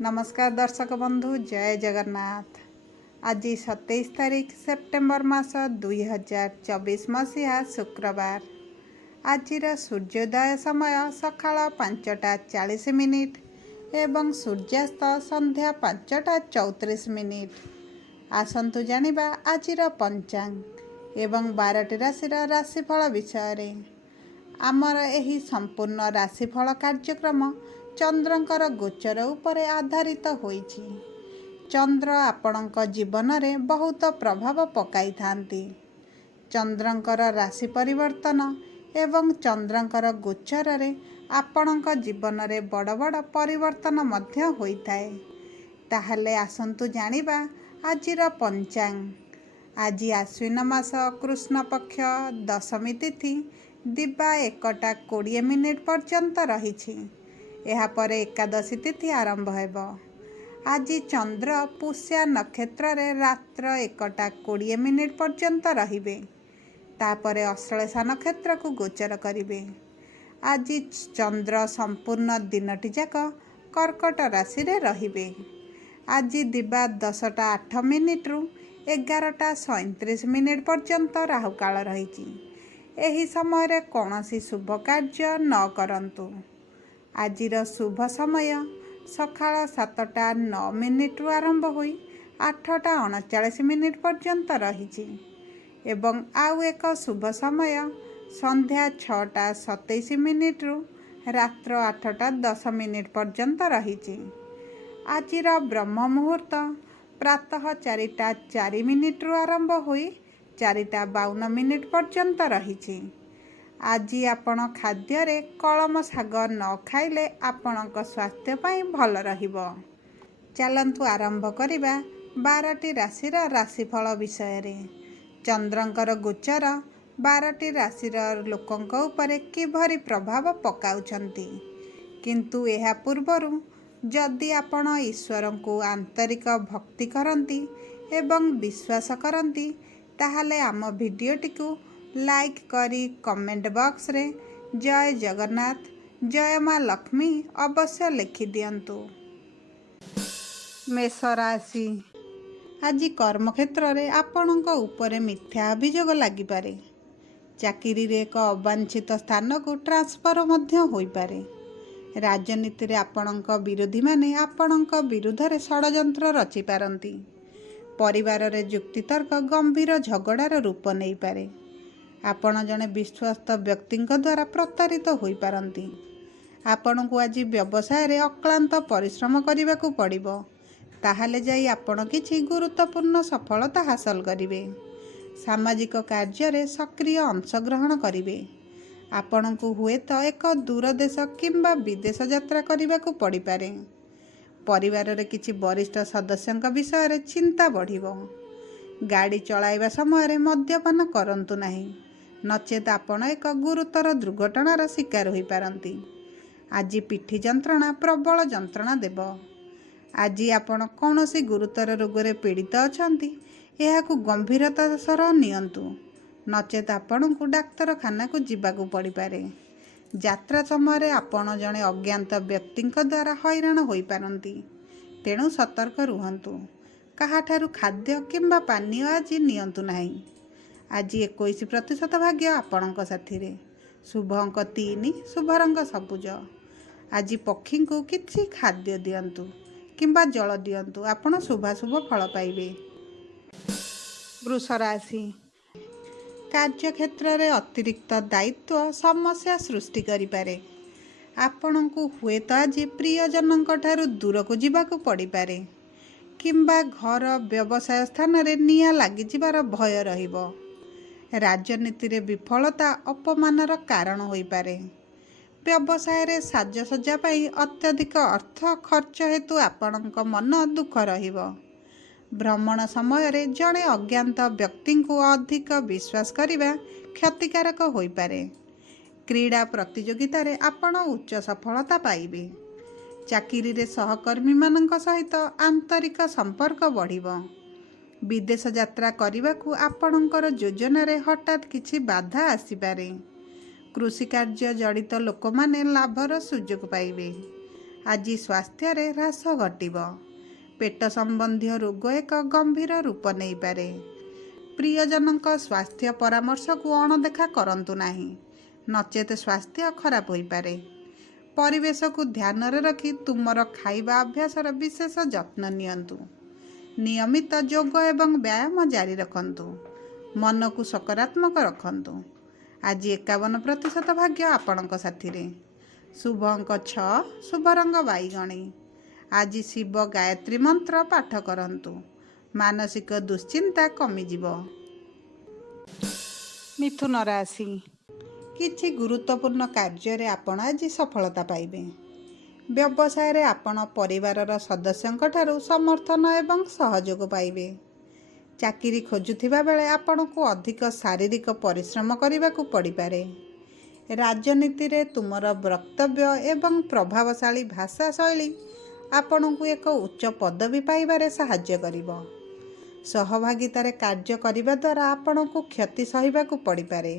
नमस्कार दर्शक बंधु, जय जगन्नाथ। आज 27 तारीख सेप्टेम्बर मास 2024 मसीहा शुक्रवार। आज सूर्योदय समय सकाळ 5:40 एवं सूर्यास्त संध्या 5:34। आसतु जानिबा आजिर पंचांग एवं 12टी राशि राशिफल विषय। आमर एही संपूर्ण राशिफल कार्यक्रम चंद्रंकर गोचर उपरे आधारित होइछि। चंद्र आपणक जीवन में बहुत प्रभाव पकाई थांती। चंद्रंकर राशि परिवर्तन एवं चंद्रंकर गोचर रे आपणक जीवन में बड़ बड़ परिवर्तन मध्य होइथाए। ताहले आसंतु जानिबा आजिर पंचांग। आज आश्विन मास कृष्ण पक्ष दशमी तिथि दिबा 1:20 पर्यंत रही। यापर एकादशी तिथि आरंभ हेब। आज चंद्र पुष्या नक्षत्र रे रात्र 1:20 पर्यंत रहिबे। तापरे अश्लेषा नक्षत्र को गोचर करिवे। आज चंद्र संपूर्ण दिनटी जाक कर्कट राशि रे रहिबे। आज दिबा 10:08 रु 11:37 पर्यंत राहुकाल रही। एही समय रे कौनसी शुभ कार्य न करंतु। आजिर शुभ समय सकाळ 7:09 रु आरंभ होई 8:39 पर्यंत रही एवं आउ एक शुभ समय संध्या 6:27 रु रात्र 8:10 पर्यंत रही। आजिर ब्रह्म मुहूर्त प्रातः 4:04 रु आरंभ होई 4:52 पर्यंत रही। आज आपण खाद्य रे कलम शाग न खाइले आपणक स्वास्थ्य पाई भल रहिबो। चलंतु आरंभ करिबा 12टी राशि राशिफल विषय रे। चंद्रंकर गोचर 12टी राशि लोकंक उपरे किभरी प्रभाव पकाउछंती। किंतु एहा पूर्वरु जदि आपण ईश्वर को आंतरिक भक्ति करंती एवं विश्वास करंती ताहले आम भिडियोटी को लाइक करी कमेंट बॉक्स रे जय जगन्नाथ जय माँ लक्ष्मी अवश्य लिखि दियंतु। मेष राशि। आज कर्मक्षेत्र रे आपणक उपरे मिथ्या अभियोग लागिपारे। चाकिरी रे एक अवांछित स्थान को ट्रांसफर मध्य होई पारे। राजनीति रे आपणक विरोधी माने आपणक विरुद्ध रे षडयंत्र रचि पारंती। परिवार रे युक्तितर्क गंभीर झगड़ार रूप नहीं पारे। आपण जने विश्वस्त व्यक्ति द्वारा प्रतारित होई पारंती। आपण को आज व्यवसाय रे अक्लांत परिश्रम करने को पड़िबो। ताहाले जाई आपण किछि गुरुत्वपूर्ण सफलता हासिल करिवे। सामाजिक कार्य रे सक्रिय अंशग्रहण करिवे। आपण को हुए तो एक दूर देश किंबा विदेश यात्रा करने को पड़ी पारे। परिवार रे किछि वरिष्ठ सदस्यंक विषय रे चिंता बढ़िबो। गाड़ी चलाइबा समय रे मद्यपान करंतु नाही, नचेत आपण एक गुरुतर दुर्घटनार शिकार होई पारंती। आज पिठी जंत्रणा प्रबल जंत्रणा देव। आज आपण कौनसी गुरुतर रोग रे पीड़ित अछंती, एहाकु गंभीरता सह नियंतु, नचेत आपण को डाक्तरखाना को जिबाकु पड़ी पारे। यात्रा समय आपण जने अज्ञात व्यक्ति द्वारा हैरान होई पारंती, तेणु सतर्क रुहंतु। काहाठारु खाद्य किंबा पानीय आज नियंतु नाही। आज 21% भाग्य आपणक साथी रे। शुभ अंक 3, शुभ रंग सबुज। आज पक्षी को किछि खाद्य दियंतु किंबा जल दियंतु, आपण शुभाशुभ फल पाइबे। वृष राशि। कार्य क्षेत्र रे अतिरिक्त दायित्व समस्या सृष्टि करि पारे। आपण को हुए तो आज प्रियजनक ठारु दूर को जिबाकु पड़ी पारे किंबा घर व्यवसाय स्थान रे निया लागि जिबार भय रहिबो। राजनीति रे विफलता अपमानर कारण होई पारे। व्यवसाय रे साजसज्जा पाई अत्यधिक अर्थ खर्च हेतु आपणक मन दुख रहिबो। भ्रमण समय रे जणे अज्ञात व्यक्ति को अधिक विश्वास करिबा क्षतिकारक होई पारे। क्रीड़ा प्रतियोगिता रे आपण उच्च सफलता पाइबे। चाकिरी रे सहकर्मी मानक सहित आंतरिक संपर्क बढ़िबो। विदेश यात्रा करने आपणकर योजन हठात किछि बाधा आसीपारे। कृषि कार्य जड़ित लोक माने लाभर सुजोग पाइबे। ଆଜି ସ୍ୱାସ୍ଥ୍ୟରେ ହ୍ରାସ ଘଟିବ। ପେଟ ସମ୍ବନ୍ଧୀୟ ରୋଗ ଏକ ଗମ୍ଭୀର ରୂପ ନେଇପାରେ। ପ୍ରିୟଜନଙ୍କ ସ୍ୱାସ୍ଥ୍ୟ ପରାମର୍ଶକୁ ଅଣଦେଖା କରନ୍ତୁ ନାହିଁ, ନଚେତ୍ ସ୍ୱାସ୍ଥ୍ୟ ଖରାପ ହୋଇପାରେ। ପରିବେଶକୁ ଧ୍ୟାନରେ ରଖି ତୁମର ଖାଇବା ଅଭ୍ୟାସର ବିଶେଷ ଯତ୍ନ ନିଅନ୍ତୁ। ନିୟମିତ ଯୋଗ ଏବଂ ବ୍ୟାୟାମ ଜାରି ରଖନ୍ତୁ। ମନକୁ ସକାରାତ୍ମକ ରଖନ୍ତୁ। ଆଜି 51% ଭାଗ୍ୟ ଆପଣଙ୍କ ସାଥିରେ। ଶୁଭ ଅଙ୍କ 6, ଶୁଭ ରଙ୍ଗ ବାଇଗଣୀ। ଆଜି ଶିବ ଗାୟତ୍ରୀ ମନ୍ତ୍ର ପାଠ କରନ୍ତୁ। ମାନସିକ ଦୁଶ୍ଚିନ୍ତା କମିଯିବ। ମିଥୁନ ରାଶି। କିଛି ଗୁରୁତ୍ୱପୂର୍ଣ୍ଣ କାର୍ଯ୍ୟରେ ଆପଣ ଆଜି ସଫଳତା ପାଇବେ। ବ୍ୟବସାୟରେ ଆପଣ ପରିବାରର ସଦସ୍ୟଙ୍କଠାରୁ ସମର୍ଥନ ଏବଂ ସହଯୋଗ ପାଇବେ। ଚାକିରି ଖୋଜୁଥିବା ବେଳେ ଆପଣଙ୍କୁ ଅଧିକ ଶାରୀରିକ ପରିଶ୍ରମ କରିବାକୁ ପଡ଼ିପାରେ। ରାଜନୀତିରେ ତୁମର ବକ୍ତବ୍ୟ ଏବଂ ପ୍ରଭାବଶାଳୀ ଭାଷା ଶୈଳୀ ଆପଣଙ୍କୁ ଏକ ଉଚ୍ଚ ପଦବୀ ପାଇବାରେ ସାହାଯ୍ୟ କରିବ। ସହଭାଗିତାରେ କାର୍ଯ୍ୟ କରିବା ଦ୍ୱାରା ଆପଣଙ୍କୁ କ୍ଷତି ସହିବାକୁ ପଡ଼ିପାରେ।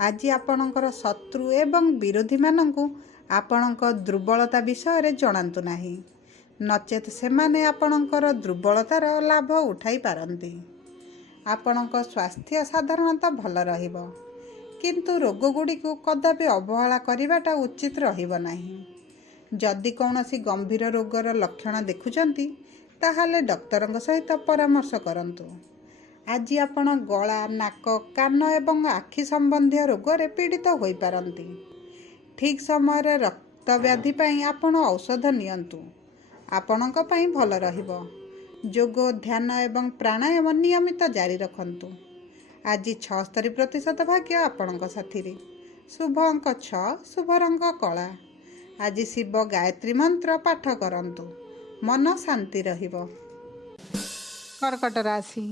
ଆଜି ଆପଣଙ୍କର ଶତ୍ରୁ ଏବଂ ବିରୋଧୀମାନଙ୍କୁ ଆପଣଙ୍କ ଦୁର୍ବଳତା ବିଷୟରେ ଜଣାନ୍ତୁ ନାହିଁ, ନଚେତ୍ ସେମାନେ ଆପଣଙ୍କର ଦୁର୍ବଳତାର ଲାଭ ଉଠାଇ ପାରନ୍ତି। ଆପଣଙ୍କ ସ୍ୱାସ୍ଥ୍ୟ ସାଧାରଣତଃ ଭଲ ରହିବ, କିନ୍ତୁ ରୋଗଗୁଡ଼ିକୁ କଦାପି ଅବହେଳା କରିବାଟା ଉଚିତ ରହିବ ନାହିଁ। ଯଦି କୌଣସି ଗମ୍ଭୀର ରୋଗର ଲକ୍ଷଣ ଦେଖୁଛନ୍ତି, ତାହେଲେ ଡକ୍ଟରଙ୍କ ସହିତ ପରାମର୍ଶ କରନ୍ତୁ। ଆଜି ଆପଣ ଗଳା, ନାକ, କାନ ଏବଂ ଆଖି ସମ୍ବନ୍ଧୀୟ ରୋଗରେ ପୀଡ଼ିତ ହୋଇପାରନ୍ତି। ଠିକ୍ ସମୟରେ ରକ୍ତବ୍ୟାଧି ପାଇଁ ଆପଣ ଔଷଧ ନିଅନ୍ତୁ। ଆପଣଙ୍କ ପାଇଁ ଭଲ ରହିବ। ଯୋଗ, ଧ୍ୟାନ ଏବଂ ପ୍ରାଣାୟାମ ନିୟମିତ ଜାରି ରଖନ୍ତୁ। ଆଜି 76% ଭାଗ୍ୟ ଆପଣଙ୍କ ସାଥିରେ। ଶୁଭ ଅଙ୍କ 6, ଶୁଭ ରଙ୍ଗ କଳା। ଆଜି ଶିବ ଗାୟତ୍ରୀ ମନ୍ତ୍ର ପାଠ କରନ୍ତୁ। ମନ ଶାନ୍ତି ରହିବ। କର୍କଟ ରାଶି।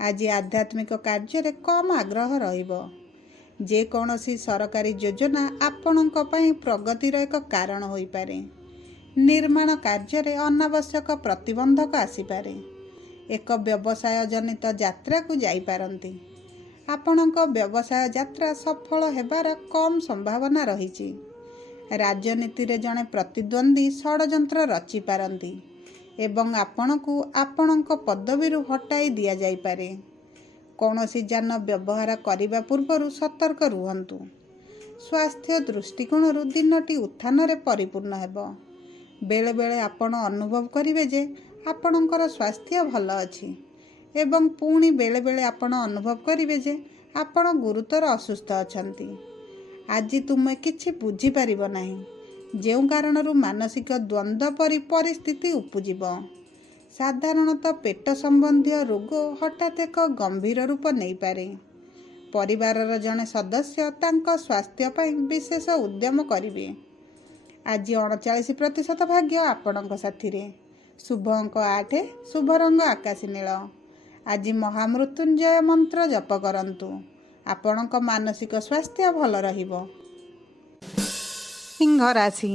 ଆଜି ଆଧ୍ୟାତ୍ମିକ କାର୍ଯ୍ୟରେ କମ୍ ଆଗ୍ରହ ରହିବ। ଯେକୌଣସି ସରକାରୀ ଯୋଜନା ଆପଣଙ୍କ ପାଇଁ ପ୍ରଗତିର ଏକ କାରଣ ହୋଇପାରେ। ନିର୍ମାଣ କାର୍ଯ୍ୟରେ ଅନାବଶ୍ୟକ ପ୍ରତିବନ୍ଧକ ଆସିପାରେ। ଏକ ବ୍ୟବସାୟ ଜନିତ ଯାତ୍ରାକୁ ଯାଇପାରନ୍ତି। ଆପଣଙ୍କ ବ୍ୟବସାୟ ଯାତ୍ରା ସଫଳ ହେବାର କମ୍ ସମ୍ଭାବନା ରହିଛି। ରାଜନୀତିରେ ଜଣେ ପ୍ରତିଦ୍ୱନ୍ଦ୍ୱୀ ଷଡ଼ଯନ୍ତ୍ର ରଚିପାରନ୍ତି ଏବଂ ଆପଣଙ୍କୁ ଆପଣଙ୍କ ପଦବୀରୁ ହଟାଇ ଦିଆଯାଇପାରେ। କୌଣସି ଯାନ ବ୍ୟବହାର କରିବା ପୂର୍ବରୁ ସତର୍କ ରୁହନ୍ତୁ। ସ୍ୱାସ୍ଥ୍ୟ ଦୃଷ୍ଟିକୋଣରୁ ଦିନଟି ଉତ୍ଥାନରେ ପରିପୂର୍ଣ୍ଣ ହେବ। ବେଳେବେଳେ ଆପଣ ଅନୁଭବ କରିବେ ଯେ ଆପଣଙ୍କର ସ୍ୱାସ୍ଥ୍ୟ ଭଲ ଅଛି ଏବଂ ପୁଣି ବେଳେବେଳେ ଆପଣ ଅନୁଭବ କରିବେ ଯେ ଆପଣ ଗୁରୁତର ଅସୁସ୍ଥ ଅଛନ୍ତି। ଆଜି ତୁମେ କିଛି ବୁଝିପାରିବ ନାହିଁ, ଯେଉଁ କାରଣରୁ ମାନସିକ ଦ୍ୱନ୍ଦ୍ୱ ପରି ପରିସ୍ଥିତି ଉପୁଜିବ। ସାଧାରଣତଃ ପେଟ ସମ୍ବନ୍ଧୀୟ ରୋଗ ହଠାତ୍ ଏକ ଗମ୍ଭୀର ରୂପ ନେଇପାରେ। ପରିବାରର ଜଣେ ସଦସ୍ୟ ତାଙ୍କ ସ୍ୱାସ୍ଥ୍ୟ ପାଇଁ ବିଶେଷ ଉଦ୍ୟମ କରିବେ। ଆଜି 39% ଭାଗ୍ୟ ଆପଣଙ୍କ ସାଥିରେ। ଶୁଭ ଅଙ୍କ 8, ଶୁଭ ରଙ୍ଗ ଆକାଶୀ ନୀଳ। ଆଜି ମହାମୃତ୍ୟୁଞ୍ଜୟ ମନ୍ତ୍ର ଜପ କରନ୍ତୁ। ଆପଣଙ୍କ ମାନସିକ ସ୍ୱାସ୍ଥ୍ୟ ଭଲ ରହିବ। ସିଂହ ରାଶି।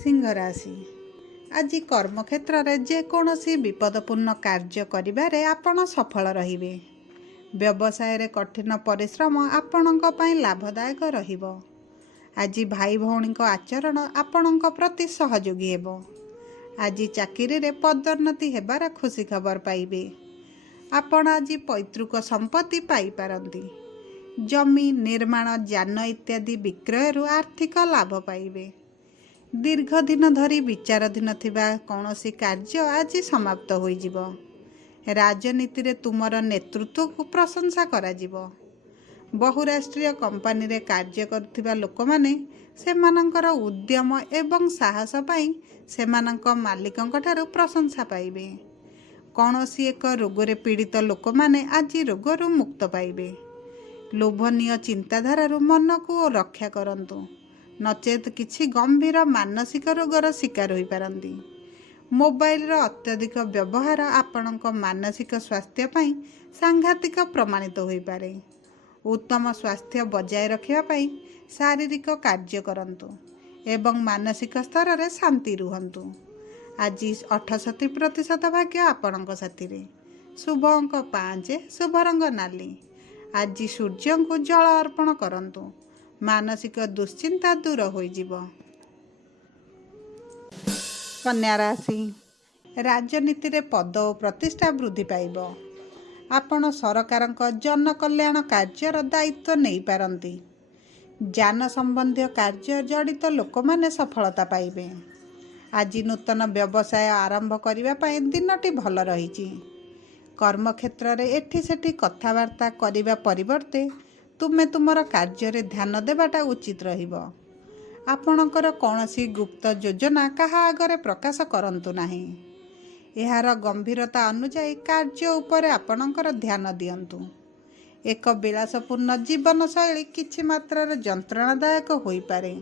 ସିଂହ ରାଶି। ଆଜି କର୍ମକ୍ଷେତ୍ରରେ ଯେକୌଣସି ବିପଦପୂର୍ଣ୍ଣ କାର୍ଯ୍ୟ କରିବାରେ ଆପଣ ସଫଳ ରହିବେ। ବ୍ୟବସାୟରେ କଠିନ ପରିଶ୍ରମ ଆପଣଙ୍କ ପାଇଁ ଲାଭଦାୟକ ରହିବ। ଆଜି ଭାଇ ଭଉଣୀଙ୍କ ଆଚରଣ ଆପଣଙ୍କ ପ୍ରତି ସହଯୋଗୀ ହେବ। ଆଜି ଚାକିରିରେ ପଦୋନ୍ନତି ହେବାର ଖୁସି ଖବର ପାଇବେ। ଆପଣ ଆଜି ପୈତୃକ ସମ୍ପତ୍ତି ପାଇପାରନ୍ତି। ଜମି, ନିର୍ମାଣ, ଯାନ ଇତ୍ୟାଦି ବିକ୍ରୟରୁ ଆର୍ଥିକ ଲାଭ ପାଇବେ। ଦୀର୍ଘ ଦିନ ଧରି ବିଚାରାଧୀନ ଥିବା କୌଣସି କାର୍ଯ୍ୟ ଆଜି ସମାପ୍ତ ହୋଇଯିବ। ରାଜନୀତିରେ ତୁମର ନେତୃତ୍ୱକୁ ପ୍ରଶଂସା କରାଯିବ। ବହୁରାଷ୍ଟ୍ରୀୟ କମ୍ପାନୀରେ କାର୍ଯ୍ୟ କରୁଥିବା ଲୋକମାନେ ସେମାନଙ୍କର ଉଦ୍ୟମ ଏବଂ ସାହସ ପାଇଁ ସେମାନଙ୍କ ମାଲିକଙ୍କଠାରୁ ପ୍ରଶଂସା ପାଇବେ। କୌଣସି ଏକ ରୋଗରେ ପୀଡ଼ିତ ଲୋକମାନେ ଆଜି ରୋଗରୁ ମୁକ୍ତ ପାଇବେ। ଲୋଭନୀୟ ଚିନ୍ତାଧାରାରୁ ମନକୁ ରକ୍ଷା କରନ୍ତୁ, ନଚେତ୍ କିଛି ଗମ୍ଭୀର ମାନସିକ ରୋଗର ଶିକାର ହୋଇପାରନ୍ତି। ମୋବାଇଲର ଅତ୍ୟଧିକ ବ୍ୟବହାର ଆପଣଙ୍କ ମାନସିକ ସ୍ୱାସ୍ଥ୍ୟ ପାଇଁ ସାଂଘାତିକ ପ୍ରମାଣିତ ହୋଇପାରେ। ଉତ୍ତମ ସ୍ୱାସ୍ଥ୍ୟ ବଜାୟ ରଖିବା ପାଇଁ ଶାରୀରିକ କାର୍ଯ୍ୟ କରନ୍ତୁ ଏବଂ ମାନସିକ ସ୍ତରରେ ଶାନ୍ତି ରୁହନ୍ତୁ। ଆଜି 68% ଭାଗ୍ୟ ଆପଣଙ୍କ ସାଥିରେ। ଶୁଭ ଅଙ୍କ 5, ଶୁଭ ରଙ୍ଗ ନାଲି। ଆଜି ସୂର୍ଯ୍ୟଙ୍କୁ ଜଳ ଅର୍ପଣ କରନ୍ତୁ। ମାନସିକ ଦୁଶ୍ଚିନ୍ତା ଦୂର ହୋଇଯିବ। କନ୍ୟା ରାଶି, ରାଜନୀତିରେ ପଦ ଓ ପ୍ରତିଷ୍ଠା ବୃଦ୍ଧି ପାଇବ। ଆପଣ ସରକାରଙ୍କ ଜନକଲ୍ୟାଣ କାର୍ଯ୍ୟର ଦାୟିତ୍ୱ ନେଇପାରନ୍ତି। ଯାନ ସମ୍ବନ୍ଧୀୟ କାର୍ଯ୍ୟ ଜଡ଼ିତ ଲୋକମାନେ ସଫଳତା ପାଇବେ। ଆଜି ନୂତନ ବ୍ୟବସାୟ ଆରମ୍ଭ କରିବା ପାଇଁ ଦିନଟି ଭଲ ରହିଛି। କର୍ମକ୍ଷେତ୍ରରେ ଏଠି ସେଠି କଥାବାର୍ତ୍ତା କରିବା ପରିବର୍ତ୍ତେ ତୁମେ ତୁମର କାର୍ଯ୍ୟରେ ଧ୍ୟାନ ଦେବାଟା ଉଚିତ ରହିବ। ଆପଣଙ୍କର କୌଣସି ଗୁପ୍ତ ଯୋଜନା କାହା ଆଗରେ ପ୍ରକାଶ କରନ୍ତୁ ନାହିଁ। ଏହାର ଗମ୍ଭୀରତା ଅନୁଯାୟୀ କାର୍ଯ୍ୟ ଉପରେ ଆପଣଙ୍କର ଧ୍ୟାନ ଦିଅନ୍ତୁ। ଏକ ବିଳାସପୂର୍ଣ୍ଣ ଜୀବନଶୈଳୀ କିଛି ମାତ୍ରାରେ ଯନ୍ତ୍ରଣାଦାୟକ ହୋଇପାରେ।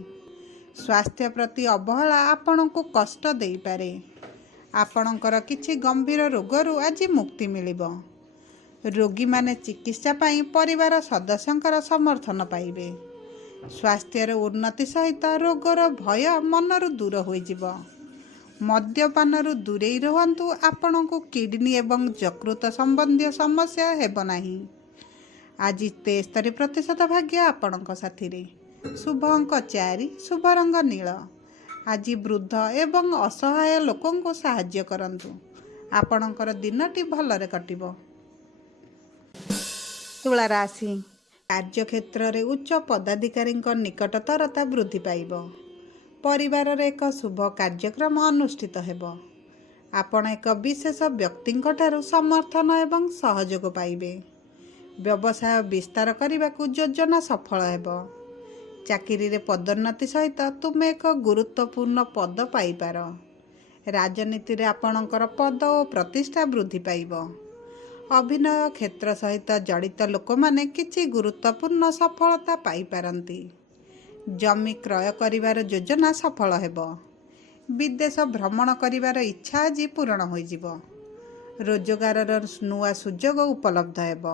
ସ୍ୱାସ୍ଥ୍ୟ ପ୍ରତି ଅବହେଳା ଆପଣଙ୍କୁ କଷ୍ଟ ଦେଇପାରେ। ଆପଣଙ୍କର କିଛି ଗମ୍ଭୀର ରୋଗରୁ ଆଜି ମୁକ୍ତି ମିଳିବ। ରୋଗୀମାନେ ଚିକିତ୍ସା ପାଇଁ ପରିବାର ସଦସ୍ୟଙ୍କର ସମର୍ଥନ ପାଇବେ। ସ୍ୱାସ୍ଥ୍ୟର ଉନ୍ନତି ସହିତ ରୋଗର ଭୟ ମନରୁ ଦୂର ହୋଇଯିବ। ମଦ୍ୟପାନରୁ ଦୂରେଇ ରୁହନ୍ତୁ। ଆପଣଙ୍କୁ କିଡନୀ ଏବଂ ଯକୃତ ସମ୍ବନ୍ଧୀୟ ସମସ୍ୟା ହେବ ନାହିଁ। ଆଜି 73% ଭାଗ୍ୟ ଆପଣଙ୍କ ସାଥିରେ। ଶୁଭ ଅଙ୍କ 4, ଶୁଭ ରଙ୍ଗ ନୀଳ। ଆଜି ବୃଦ୍ଧ ଏବଂ ଅସହାୟ ଲୋକଙ୍କୁ ସାହାଯ୍ୟ କରନ୍ତୁ। ଆପଣଙ୍କର ଦିନଟି ଭଲରେ କଟିବ। ତୁଳା ରାଶି, କାର୍ଯ୍ୟକ୍ଷେତ୍ରରେ ଉଚ୍ଚ ପଦାଧିକାରୀଙ୍କ ନିକଟତରତା ବୃଦ୍ଧି ପାଇବ। ପରିବାରରେ ଏକ ଶୁଭ କାର୍ଯ୍ୟକ୍ରମ ଅନୁଷ୍ଠିତ ହେବ। ଆପଣ ଏକ ବିଶେଷ ବ୍ୟକ୍ତିଙ୍କଠାରୁ ସମର୍ଥନ ଏବଂ ସହଯୋଗ ପାଇବେ। ବ୍ୟବସାୟ ବିସ୍ତାର କରିବାକୁ ଯୋଜନା ସଫଳ ହେବ। ଚାକିରିରେ ପଦୋନ୍ନତି ସହିତ ତୁମେ ଏକ ଗୁରୁତ୍ୱପୂର୍ଣ୍ଣ ପଦ ପାଇପାର। ରାଜନୀତିରେ ଆପଣଙ୍କର ପଦ ଓ ପ୍ରତିଷ୍ଠା ବୃଦ୍ଧି ପାଇବ। ଅଭିନୟ କ୍ଷେତ୍ର ସହିତ ଜଡ଼ିତ ଲୋକମାନେ କିଛି ଗୁରୁତ୍ୱପୂର୍ଣ୍ଣ ସଫଳତା ପାଇପାରନ୍ତି। ଜମି କ୍ରୟ କରିବାର ଯୋଜନା ସଫଳ ହେବ। ବିଦେଶ ଭ୍ରମଣ କରିବାର ଇଚ୍ଛା ଆଜି ପୂରଣ ହୋଇଯିବ। ରୋଜଗାରର ନୂଆ ସୁଯୋଗ ଉପଲବ୍ଧ ହେବ।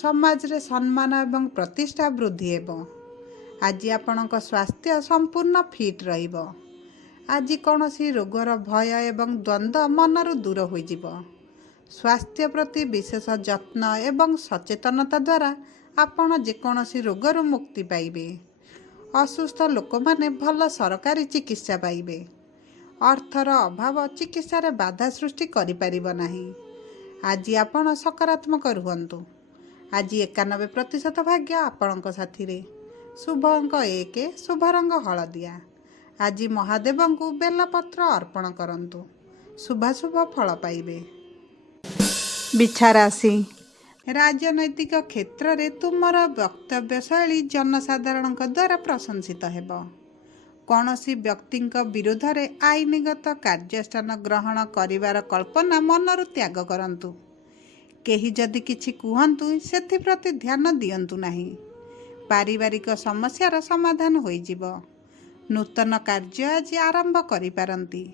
ସମାଜରେ ସମ୍ମାନ ଏବଂ ପ୍ରତିଷ୍ଠା ବୃଦ୍ଧି ହେବ। ଆଜି ଆପଣଙ୍କ ସ୍ୱାସ୍ଥ୍ୟ ସମ୍ପୂର୍ଣ୍ଣ ଫିଟ୍ ରହିବ। ଆଜି କୌଣସି ରୋଗର ଭୟ ଏବଂ ଦ୍ୱନ୍ଦ୍ୱ ମନରୁ ଦୂର ହୋଇଯିବ। ସ୍ୱାସ୍ଥ୍ୟ ପ୍ରତି ବିଶେଷ ଯତ୍ନ ଏବଂ ସଚେତନତା ଦ୍ୱାରା ଆପଣ ଯେକୌଣସି ରୋଗରୁ ମୁକ୍ତି ପାଇବେ। ଅସୁସ୍ଥ ଲୋକମାନେ ଭଲ ସରକାରୀ ଚିକିତ୍ସା ପାଇବେ। ଅର୍ଥର ଅଭାବ ଚିକିତ୍ସାରେ ବାଧା ସୃଷ୍ଟି କରିପାରିବ ନାହିଁ। ଆଜି ଆପଣ ସକାରାତ୍ମକ ରୁହନ୍ତୁ। ଆଜି 91% ଭାଗ୍ୟ ଆପଣଙ୍କ ସାଥିରେ। ଶୁଭ ଅଙ୍କ 1, ଶୁଭ ରଙ୍ଗ ହଳଦିଆ। ଆଜି ମହାଦେବଙ୍କୁ ବେଲପତ୍ର ଅର୍ପଣ କରନ୍ତୁ। ଶୁଭାଶୁଭ ଫଳ ପାଇବେ। ବିଛା ରାଶି, ରାଜନୈତିକ କ୍ଷେତ୍ରରେ ତୁମର ବକ୍ତବ୍ୟ ଶୈଳୀ ଜନସାଧାରଣଙ୍କ ଦ୍ୱାରା ପ୍ରଶଂସିତ ହେବ। କୌଣସି ବ୍ୟକ୍ତିଙ୍କ ବିରୁଦ୍ଧରେ ଆଇନଗତ କାର୍ଯ୍ୟାନୁଷ୍ଠାନ ଗ୍ରହଣ କରିବାର କଳ୍ପନା ମନରୁ ତ୍ୟାଗ କରନ୍ତୁ। କେହି ଯଦି କିଛି କୁହନ୍ତୁ ସେଥିପ୍ରତି ଧ୍ୟାନ ଦିଅନ୍ତୁ ନାହିଁ। ପାରିବାରିକ ସମସ୍ୟାର ସମାଧାନ ହୋଇଯିବ। ନୂତନ କାର୍ଯ୍ୟ ଆଜି ଆରମ୍ଭ କରିପାରନ୍ତି।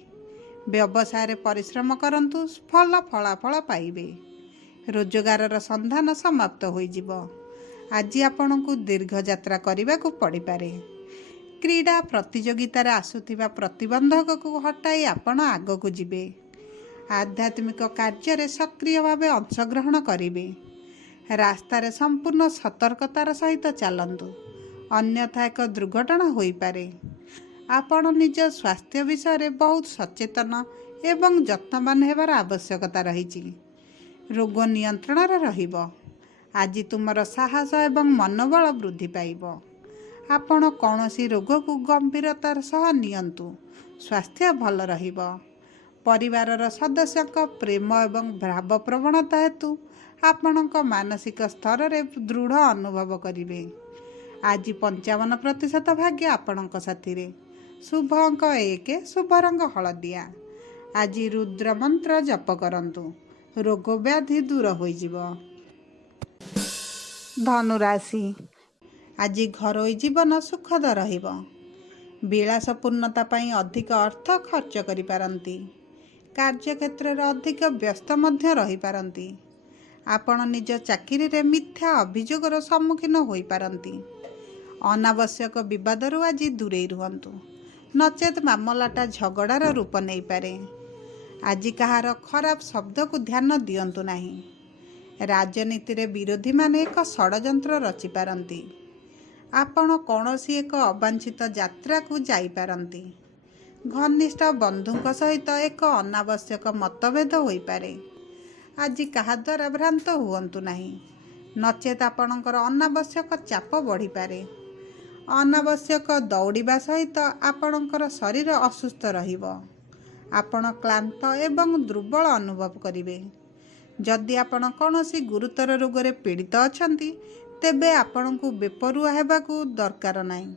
ବ୍ୟବସାୟରେ ପରିଶ୍ରମ କରନ୍ତୁ, ଭଲ ଫଳାଫଳ ପାଇବେ। ରୋଜଗାରର ସନ୍ଧାନ ସମାପ୍ତ ହୋଇଯିବ। ଆଜି ଆପଣଙ୍କୁ ଦୀର୍ଘ ଯାତ୍ରା କରିବାକୁ ପଡ଼ିପାରେ। କ୍ରୀଡ଼ା ପ୍ରତିଯୋଗିତାରେ ଆସୁଥିବା ପ୍ରତିବନ୍ଧକକୁ ହଟାଇ ଆପଣ ଆଗକୁ ଯିବେ। ଆଧ୍ୟାତ୍ମିକ କାର୍ଯ୍ୟରେ ସକ୍ରିୟ ଭାବେ ଅଂଶଗ୍ରହଣ କରିବେ। ରାସ୍ତାରେ ସମ୍ପୂର୍ଣ୍ଣ ସତର୍କତାର ସହିତ ଚାଲନ୍ତୁ, ଅନ୍ୟଥା ଏକ ଦୁର୍ଘଟଣା ହୋଇପାରେ। ଆପଣ ନିଜ ସ୍ୱାସ୍ଥ୍ୟ ବିଷୟରେ ବହୁତ ସଚେତନ ଏବଂ ଯତ୍ନବାନ ହେବାର ଆବଶ୍ୟକତା ରହିଛି। ରୋଗ ନିୟନ୍ତ୍ରଣରେ ରହିବ। ଆଜି ତୁମର ସାହସ ଏବଂ ମନୋବଳ ବୃଦ୍ଧି ପାଇବ। ଆପଣ କୌଣସି ରୋଗକୁ ଗମ୍ଭୀରତାର ସହ ନିଅନ୍ତୁ। ସ୍ୱାସ୍ଥ୍ୟ ଭଲ ରହିବ। ପରିବାରର ସଦସ୍ୟଙ୍କ ପ୍ରେମ ଏବଂ ଭାବପ୍ରବଣତା ହେତୁ ଆପଣଙ୍କ ମାନସିକ ସ୍ତରରେ ଦୃଢ଼ ଅନୁଭବ କରିବେ। ଆଜି 55% ଭାଗ୍ୟ ଆପଣଙ୍କ ସାଥିରେ। ଶୁଭ ଅଙ୍କ 1, ଶୁଭ ରଙ୍ଗ ହଳଦିଆ। ଆଜି ରୁଦ୍ର ମନ୍ତ୍ର ଜପ କରନ୍ତୁ। ରୋଗ ବ୍ୟାଧି ଦୂର ହୋଇଯିବ। ଧନୁ ରାଶି, ଆଜି ଘରୋଇ ଜୀବନ ସୁଖଦ ରହିବ। ବିଳାସପୂର୍ଣ୍ଣତା ପାଇଁ ଅଧିକ ଅର୍ଥ ଖର୍ଚ୍ଚ କରିପାରନ୍ତି। କାର୍ଯ୍ୟକ୍ଷେତ୍ରରେ ଅଧିକ ବ୍ୟସ୍ତ ମଧ୍ୟ ରହିପାରନ୍ତି। ଆପଣ ନିଜ ଚାକିରିରେ ମିଥ୍ୟା ଅଭିଯୋଗର ସମ୍ମୁଖୀନ ହୋଇପାରନ୍ତି। ଅନାବଶ୍ୟକ ବିବାଦରୁ ଆଜି ଦୂରେଇ ରୁହନ୍ତୁ, ନଚେତ୍ ମାମଲାଟା ଝଗଡ଼ାର ରୂପ ନେଇପାରେ। ଆଜି କାହାର ଖରାପ ଶବ୍ଦକୁ ଧ୍ୟାନ ଦିଅନ୍ତୁ ନାହିଁ। ରାଜନୀତିରେ ବିରୋଧୀମାନେ ଏକ ଷଡ଼ଯନ୍ତ୍ର ରଚିପାରନ୍ତି। ଆପଣ କୌଣସି ଏକ ଅବାଞ୍ଛିତ ଯାତ୍ରାକୁ ଯାଇପାରନ୍ତି। ଘନିଷ୍ଠ ବନ୍ଧୁଙ୍କ ସହିତ ଏକ ଅନାବଶ୍ୟକ ମତଭେଦ ହୋଇପାରେ। ଆଜି କାହା ଦ୍ୱାରା ଭ୍ରାନ୍ତ ହୁଅନ୍ତୁ ନାହିଁ, ନଚେତ୍ ଆପଣଙ୍କର ଅନାବଶ୍ୟକ ଚାପ ବଢ଼ିପାରେ। ଅନାବଶ୍ୟକ ଦୌଡ଼ିବା ସହିତ ଆପଣଙ୍କର ଶରୀର ଅସୁସ୍ଥ ରହିବ। ଆପଣ କ୍ଳାନ୍ତ ଏବଂ ଦୁର୍ବଳ ଅନୁଭବ କରିବେ। ଯଦି ଆପଣ କୌଣସି ଗୁରୁତର ରୋଗରେ ପୀଡ଼ିତ ଅଛନ୍ତି, ତେବେ ଆପଣଙ୍କୁ ବେପରୁଆ ହେବାକୁ ଦରକାର ନାହିଁ।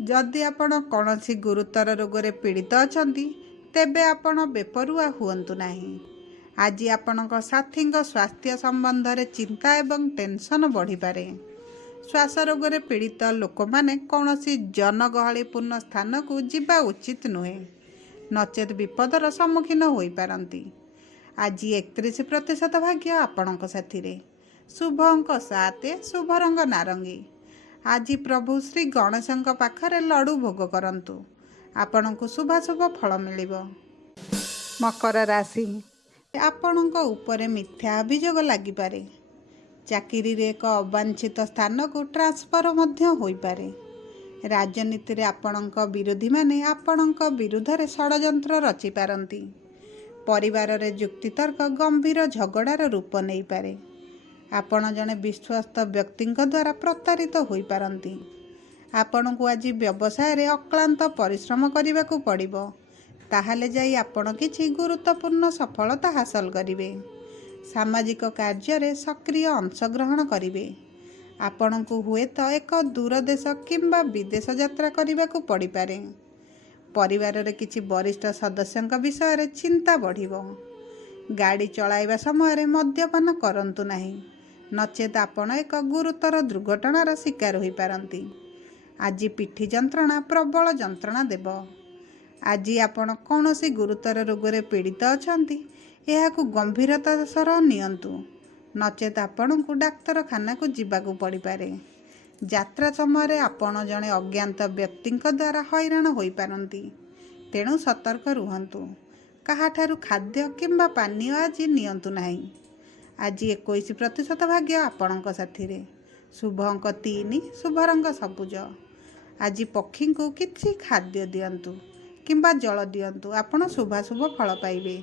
ଯଦି ଆପଣ କୌଣସି ଗୁରୁତର ରୋଗରେ ପୀଡ଼ିତ ଅଛନ୍ତି, ତେବେ ଆପଣ ବେପରୁଆ ହୁଅନ୍ତୁ ନାହିଁ। ଆଜି ଆପଣଙ୍କ ସାଥୀଙ୍କ ସ୍ୱାସ୍ଥ୍ୟ ସମ୍ବନ୍ଧରେ ଚିନ୍ତା ଏବଂ ଟେନସନ୍ ବଢ଼ିପାରେ। ଶ୍ୱାସ ରୋଗରେ ପୀଡ଼ିତ ଲୋକମାନେ କୌଣସି ଜନଗହଳିପୂର୍ଣ୍ଣ ସ୍ଥାନକୁ ଯିବା ଉଚିତ ନୁହେଁ, ନଚେତ୍ ବିପଦର ସମ୍ମୁଖୀନ ହୋଇପାରନ୍ତି। ଆଜି 31% ଭାଗ୍ୟ ଆପଣଙ୍କ ସାଥିରେ। ଶୁଭ ଅଙ୍କ 7, ଶୁଭ ରଙ୍ଗ ନାରଙ୍ଗୀ। ଆଜି ପ୍ରଭୁ ଶ୍ରୀ ଗଣେଶଙ୍କ ପାଖରେ ଲଡ଼ୁ ଭୋଗ କରନ୍ତୁ। ଆପଣଙ୍କୁ ଶୁଭାଶୁଭ ଫଳ ମିଳିବ। ମକର ରାଶି, ଆପଣଙ୍କ ଉପରେ ମିଥ୍ୟା ଅଭିଯୋଗ ଲାଗିପାରେ। ଚାକିରିରେ ଏକ ଅବାଞ୍ଛିତ ସ୍ଥାନକୁ ଟ୍ରାନ୍ସଫର ମଧ୍ୟ ହୋଇପାରେ। ରାଜନୀତିରେ ଆପଣଙ୍କ ବିରୋଧୀମାନେ ଆପଣଙ୍କ ବିରୁଦ୍ଧରେ ଷଡ଼ଯନ୍ତ୍ର ରଚିପାରନ୍ତି। ପରିବାରରେ ଯୁକ୍ତିତର୍କ ଗମ୍ଭୀର ଝଗଡ଼ାର ରୂପ ନେଇପାରେ। ଆପଣ ଜଣେ ବିଶ୍ୱସ୍ତ ବ୍ୟକ୍ତିଙ୍କ ଦ୍ୱାରା ପ୍ରତାରିତ ହୋଇପାରନ୍ତି। ଆପଣଙ୍କୁ ଆଜି ବ୍ୟବସାୟରେ ଅକ୍ଳାନ୍ତ ପରିଶ୍ରମ କରିବାକୁ ପଡ଼ିବ, ତାହେଲେ ଯାଇ ଆପଣ କିଛି ଗୁରୁତ୍ୱପୂର୍ଣ୍ଣ ସଫଳତା ହାସଲ କରିବେ। ସାମାଜିକ କାର୍ଯ୍ୟରେ ସକ୍ରିୟ ଅଂଶଗ୍ରହଣ କରିବେ। ଆପଣଙ୍କୁ ହୁଏତ ଏକ ଦୂର ଦେଶ କିମ୍ବା ବିଦେଶ ଯାତ୍ରା କରିବାକୁ ପଡ଼ିପାରେ। ପରିବାରରେ କିଛି ବରିଷ୍ଠ ସଦସ୍ୟଙ୍କ ବିଷୟରେ ଚିନ୍ତା ବଢ଼ିବ। ଗାଡ଼ି ଚଳାଇବା ସମୟରେ ମଦ୍ୟପାନ କରନ୍ତୁ ନାହିଁ, ନଚେତ୍ ଆପଣ ଏକ ଗୁରୁତର ଦୁର୍ଘଟଣାର ଶିକାର ହୋଇପାରନ୍ତି। ଆଜି ପିଠି ଯନ୍ତ୍ରଣା ପ୍ରବଳ ଯନ୍ତ୍ରଣା ଦେବ। ଆଜି ଆପଣ କୌଣସି ଗୁରୁତର ରୋଗରେ ପୀଡ଼ିତ ଅଛନ୍ତି, ଏହାକୁ ଗମ୍ଭୀରତାର ସହ ନିଅନ୍ତୁ, ନଚେତ୍ ଆପଣଙ୍କୁ ଡାକ୍ତରଖାନାକୁ ଯିବାକୁ ପଡ଼ିପାରେ। ଯାତ୍ରା ସମୟରେ ଆପଣ ଜଣେ ଅଜ୍ଞାତ ବ୍ୟକ୍ତିଙ୍କ ଦ୍ୱାରା ହଇରାଣ ହୋଇପାରନ୍ତି, ତେଣୁ ସତର୍କ ରୁହନ୍ତୁ। କାହାଠାରୁ ଖାଦ୍ୟ କିମ୍ବା ପାନୀୟ ଆଜି ନିଅନ୍ତୁ ନାହିଁ। ଆଜି 21% ଭାଗ୍ୟ ଆପଣଙ୍କ ସାଥିରେ। ଶୁଭ ଅଙ୍କ 3, ଶୁଭ ରଙ୍ଗ ସବୁଜ। ଆଜି ପକ୍ଷୀଙ୍କୁ କିଛି ଖାଦ୍ୟ ଦିଅନ୍ତୁ କିମ୍ବା ଜଳ ଦିଅନ୍ତୁ, ଆପଣ ଶୁଭାଶୁଭ ଫଳ ପାଇବେ।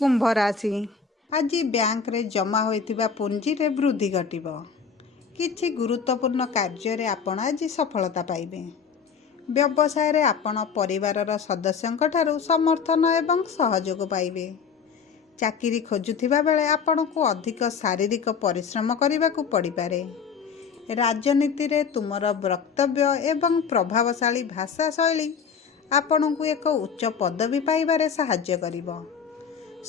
କୁମ୍ଭ ରାଶି, ଆଜି ବ୍ୟାଙ୍କରେ ଜମା ହୋଇଥିବା ପୁଞ୍ଜିରେ ବୃଦ୍ଧି ଘଟିବ। କିଛି ଗୁରୁତ୍ୱପୂର୍ଣ୍ଣ କାର୍ଯ୍ୟରେ ଆପଣ ଆଜି ସଫଳତା ପାଇବେ। ବ୍ୟବସାୟରେ ଆପଣ ପରିବାରର ସଦସ୍ୟଙ୍କଠାରୁ ସମର୍ଥନ ଏବଂ ସହଯୋଗ ପାଇବେ। ଚାକିରି ଖୋଜୁଥିବା ବେଳେ ଆପଣଙ୍କୁ ଅଧିକ ଶାରୀରିକ ପରିଶ୍ରମ କରିବାକୁ ପଡ଼ିପାରେ। ରାଜନୀତିରେ ତୁମର ବକ୍ତବ୍ୟ ଏବଂ ପ୍ରଭାବଶାଳୀ ଭାଷା ଶୈଳୀ ଆପଣଙ୍କୁ ଏକ ଉଚ୍ଚ ପଦବୀ ପାଇବାରେ ସାହାଯ୍ୟ କରିବ।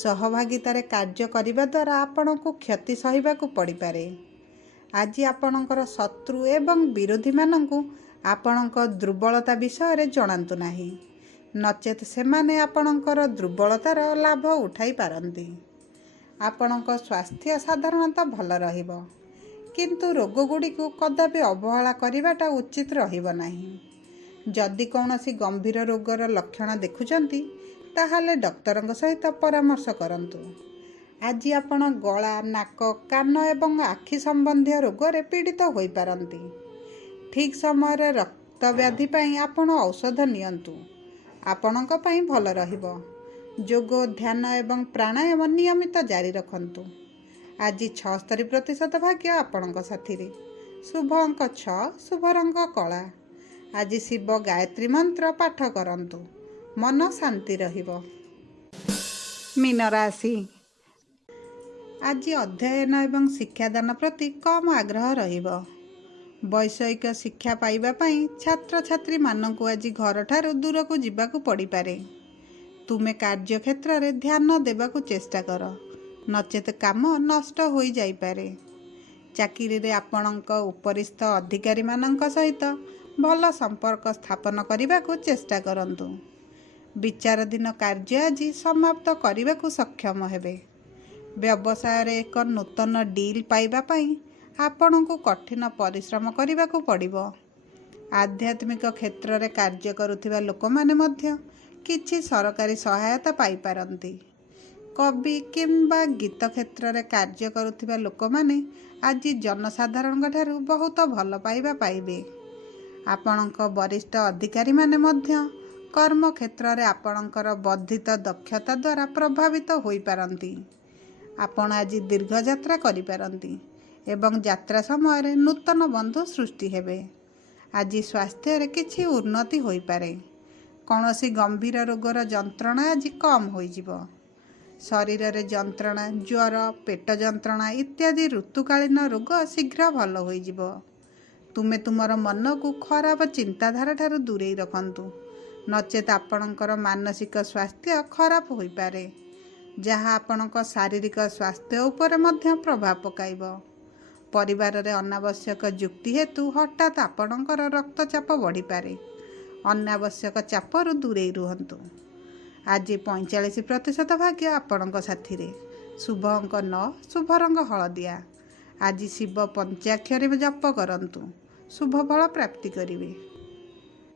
ସହଭାଗିତାରେ କାର୍ଯ୍ୟ କରିବା ଦ୍ୱାରା ଆପଣଙ୍କୁ କ୍ଷତି ସହିବାକୁ ପଡ଼ିପାରେ। ଆଜି ଆପଣଙ୍କର ଶତ୍ରୁ ଏବଂ ବିରୋଧୀମାନଙ୍କୁ ଆପଣଙ୍କ ଦୁର୍ବଳତା ବିଷୟରେ ଜଣାନ୍ତୁ ନାହିଁ, ନଚେତ୍ ସେମାନେ ଆପଣଙ୍କର ଦୁର୍ବଳତାର ଲାଭ ଉଠାଇ ପାରନ୍ତି। ଆପଣଙ୍କ ସ୍ୱାସ୍ଥ୍ୟ ସାଧାରଣତଃ ଭଲ ରହିବ, କିନ୍ତୁ ରୋଗଗୁଡ଼ିକୁ କଦାପି ଅବହେଳା କରିବାଟା ଉଚିତ ରହିବ ନାହିଁ। ଯଦି କୌଣସି ଗମ୍ଭୀର ରୋଗର ଲକ୍ଷଣ ଦେଖୁଛନ୍ତି, ତାହେଲେ ଡକ୍ଟରଙ୍କ ସହିତ ପରାମର୍ଶ କରନ୍ତୁ। ଆଜି ଆପଣ ଗଳା, ନାକ, କାନ ଏବଂ ଆଖି ସମ୍ବନ୍ଧୀୟ ରୋଗରେ ପୀଡ଼ିତ ହୋଇପାରନ୍ତି। ଠିକ୍ ସମୟରେ ରକ୍ତବ୍ୟାଧି ପାଇଁ ଆପଣ ଔଷଧ ନିଅନ୍ତୁ, ଆପଣଙ୍କ ପାଇଁ ଭଲ ରହିବ। ଯୋଗ, ଧ୍ୟାନ ଏବଂ ପ୍ରାଣାୟାମ ନିୟମିତ ଜାରି ରଖନ୍ତୁ। ଆଜି 76% ଭାଗ୍ୟ ଆପଣଙ୍କ ସାଥିରେ। ଶୁଭ ଅଙ୍କ 6, ଶୁଭ ରଙ୍ଗ କଳା। ଆଜି ଶିବ ଗାୟତ୍ରୀ ମନ୍ତ୍ର ପାଠ କରନ୍ତୁ, ମନ ଶାନ୍ତି ରହିବ। ମୀନ ରାଶି, ଆଜି ଅଧ୍ୟୟନ ଏବଂ ଶିକ୍ଷାଦାନ ପ୍ରତି କମ୍ ଆଗ୍ରହ ରହିବ। ବୈଷୟିକ ଶିକ୍ଷା ପାଇବା ପାଇଁ ଛାତ୍ରଛାତ୍ରୀମାନଙ୍କୁ ଆଜି ଘରଠାରୁ ଦୂରକୁ ଯିବାକୁ ପଡ଼ିପାରେ। ତୁମେ କାର୍ଯ୍ୟକ୍ଷେତ୍ରରେ ଧ୍ୟାନ ଦେବାକୁ ଚେଷ୍ଟା କର, ନଚେତ୍ କାମ ନଷ୍ଟ ହୋଇଯାଇପାରେ। ଚାକିରିରେ ଆପଣଙ୍କ ଉପରିସ୍ଥ ଅଧିକାରୀମାନଙ୍କ ସହିତ ଭଲ ସମ୍ପର୍କ ସ୍ଥାପନ କରିବାକୁ ଚେଷ୍ଟା କରନ୍ତୁ। ବିଚାରାଧୀନ କାର୍ଯ୍ୟ ଆଜି ସମାପ୍ତ କରିବାକୁ ସକ୍ଷମ ହେବେ। ବ୍ୟବସାୟରେ ଏକ ନୂତନ ଡିଲ୍ ପାଇବା ପାଇଁ ଆପଣଙ୍କୁ କଠିନ ପରିଶ୍ରମ କରିବାକୁ ପଡ଼ିବ। ଆଧ୍ୟାତ୍ମିକ କ୍ଷେତ୍ରରେ କାର୍ଯ୍ୟ କରୁଥିବା ଲୋକମାନେ ମଧ୍ୟ କିଛି ସରକାରୀ ସହାୟତା ପାଇପାରନ୍ତି। କବି କିମ୍ବା ଗୀତ କ୍ଷେତ୍ରରେ କାର୍ଯ୍ୟ କରୁଥିବା ଲୋକମାନେ ଆଜି ଜନସାଧାରଣଙ୍କ ଠାରୁ ବହୁତ ଭଲ ପାଇବା ପାଇବେ। ଆପଣଙ୍କ ବରିଷ୍ଠ ଅଧିକାରୀମାନେ ମଧ୍ୟ କର୍ମକ୍ଷେତ୍ରରେ ଆପଣଙ୍କର ବର୍ଦ୍ଧିତ ଦକ୍ଷତା ଦ୍ୱାରା ପ୍ରଭାବିତ ହୋଇପାରନ୍ତି। ଆପଣ ଆଜି ଦୀର୍ଘ ଯାତ୍ରା କରିପାରନ୍ତି ଏବଂ ଯାତ୍ରା ସମୟରେ ନୂତନ ବନ୍ଧୁ ସୃଷ୍ଟି ହେବେ। ଆଜି ସ୍ୱାସ୍ଥ୍ୟରେ କିଛି ଉନ୍ନତି ହୋଇପାରେ। କୌଣସି ଗମ୍ଭୀର ରୋଗର ଯନ୍ତ୍ରଣା ଆଜି କମ୍ ହୋଇଯିବ। ଶରୀରରେ ଯନ୍ତ୍ରଣା, ଜ୍ୱର, ପେଟ ଯନ୍ତ୍ରଣା ଇତ୍ୟାଦି ଋତୁକାଳୀନ ରୋଗ ଶୀଘ୍ର ଭଲ ହୋଇଯିବ। ତୁମେ ତୁମର ମନକୁ ଖରାପ ଚିନ୍ତାଧାରାଠାରୁ ଦୂରେଇ ରଖନ୍ତୁ, ନଚେତ୍ ଆପଣଙ୍କର ମାନସିକ ସ୍ୱାସ୍ଥ୍ୟ ଖରାପ ହୋଇପାରେ, ଯାହା ଆପଣଙ୍କ ଶାରୀରିକ ସ୍ୱାସ୍ଥ୍ୟ ଉପରେ ମଧ୍ୟ ପ୍ରଭାବ ପକାଇବ। ପରିବାରରେ ଅନାବଶ୍ୟକ ଯୁକ୍ତି ହେତୁ ହଠାତ୍ ଆପଣଙ୍କର ରକ୍ତଚାପ ବଢ଼ିପାରେ। ଅନାବଶ୍ୟକ ଚାପରୁ ଦୂରେଇ ରୁହନ୍ତୁ। ଆଜି 45% ଭାଗ୍ୟ ଆପଣଙ୍କ ସାଥିରେ। ଶୁଭ ଅଙ୍କ 9, ଶୁଭ ରଙ୍ଗ ହଳଦିଆ। ଆଜି ଶିବ ପଞ୍ଚାକ୍ଷରୀ ଜପ କରନ୍ତୁ, ଶୁଭ ଫଳ ପ୍ରାପ୍ତି କରିବେ।